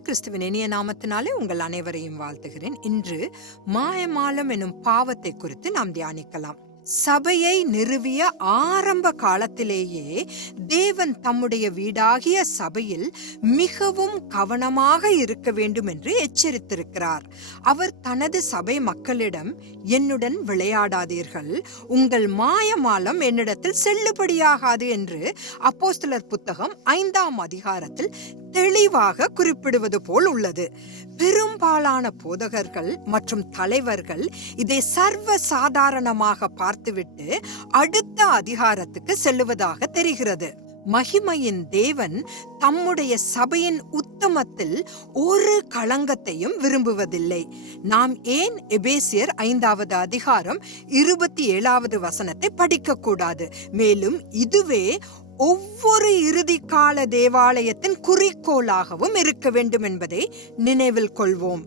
கிறிஸ்துவின் இனிய நாமத்தினாலே உங்கள் அனைவரையும் வாழ்த்துகிறேன். இன்று மாயமாலம் எனும் பாவத்தை குறித்து நாம் தியானிக்கலாம். சபையை நிறுவிய ஆரம்ப காலத்திலேயே தேவன் தம்முடைய வீடாகிய சபையில் மிகவும் கவனமாக இருக்க வேண்டும் என்று எச்சரித்திருக்கிறார். அவர் தனது சபை மக்களிடம் என்னுடன் விளையாடாதீர்கள். உங்கள் மாயமாலம் என்னிடத்தில் செல்லுபடியாகாது என்று அப்போஸ்தலர் புத்தகம் ஐந்தாம் அதிகாரத்தில் தெளிவாக குறிப்பிடுவது போல் உள்ளது. பெரும்பாலான போதகர்கள் மற்றும் தலைவர்கள் இதை சர்வ சாதாரணமாக பார்த்துவிட்டு அடுத்த அதிகாரத்துக்கு செல்லுவதாக தெரிகிறது. மகிமையின் தேவன் தம்முடைய சபையின் உத்தமத்தில் ஒரு களங்கத்தையும் விரும்புவதில்லை. நாம் ஏன் எபேசியர் ஐந்தாவது அதிகாரம் இருபத்தி ஏழாவது வசனத்தை படிக்க கூடாது மேலும் இதுவே ஒவ்வொரு இறுதி கால தேவாலயத்தின் குறிக்கோளாகவும் இருக்க வேண்டும் என்பதை நினைவில் கொள்வோம்.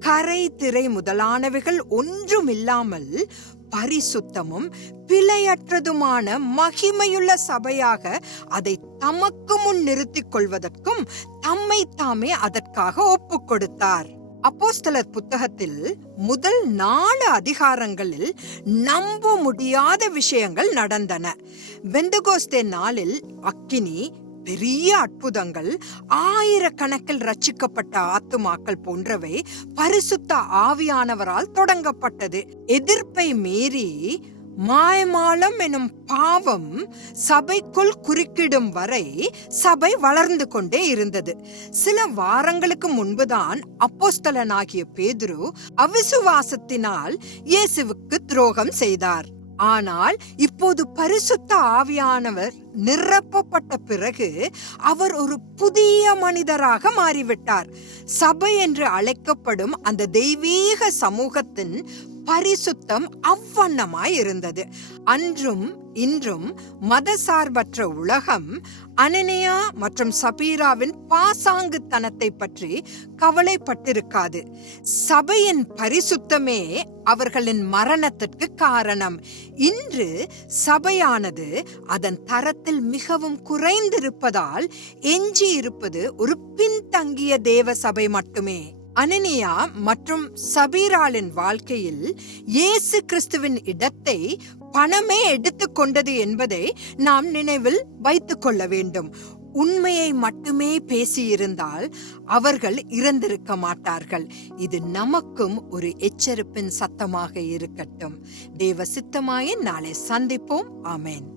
கரை திரை முதலானவைகள் ஒன்றுமில்லாமல் பரிசுத்தமும் பிழையற்றதுமான மகிமையுள்ள சபையாக அதை தமக்கு முன் நிறுத்திக் கொள்வதற்கும் தம்மை தாமே அதற்காக ஒப்புக் கொடுத்தார். அப்போஸ்தலர் புத்தகத்தில் முதல் நாலு அதிகாரங்களில் நம்ப முடியாத விஷயங்கள் நடந்தன. வெந்தகோஸ்தே நாளில் அக்கினி பெரிய அற்புதங்கள் ஆயிரக்கணக்கில் ரட்சிக்கப்பட்ட ஆத்துமாக்கள் போன்றவை பரிசுத்த ஆவியானவரால் தொடங்கப்பட்டது. எதிர்ப்பை மீறி மாயமாலம் எனும் பாவம் சபைக்குள் குறுக்கிடும் வரை சபை வளர்ந்து கொண்டே இருந்தது. சில வாரங்களுக்கு முன்புதான் அப்போஸ்தலனாகிய பேதுரு அவிசுவாசத்தினால் இயேசுவுக்கு துரோகம் செய்தார். ஆனால் இப்போது பரிசுத்த ஆவியானவர் நிரப்பப்பட்ட பிறகு அவர் ஒரு புதிய மனிதராக மாறிவிட்டார். சபை என்று அழைக்கப்படும் அந்த தெய்வீக சமூகத்தின் பரிசுத்தம் அவ்வண்ணமாய் இருந்தது. அன்றும் இன்றும் மதசார்பற்ற உலகம் அனனியா மற்றும் சபீராவின் பாசாங்குத்தனத்தை பற்றி கவலைப்பட்டிருக்காது. சபையின் பரிசுத்தமே அவர்களின் மரணத்திற்கு காரணம். இன்று சபையானது அதன் தரத்தை தரத்தில் மிகவும் குறைந்திருப்பதால் எஞ்சி இருப்பது ஒரு பின்தங்கிய தேவ சபை மட்டுமே. அனனியா மற்றும் சபீராளின் வாழ்க்கையில் இயேசு கிறிஸ்துவின் இடத்தை பணமே எடுத்துக்கொண்டது என்பதை நாம் நினைவில் வைத்துக் கொள்ள வேண்டும். உண்மையை மட்டுமே பேசியிருந்தால் அவர்கள் இறந்திருக்க மாட்டார்கள். இது நமக்கும் ஒரு எச்சரிப்பின் சத்தமாக இருக்கட்டும். தேவ சித்தமாயின் நாளை சந்திப்போம். ஆமேன்.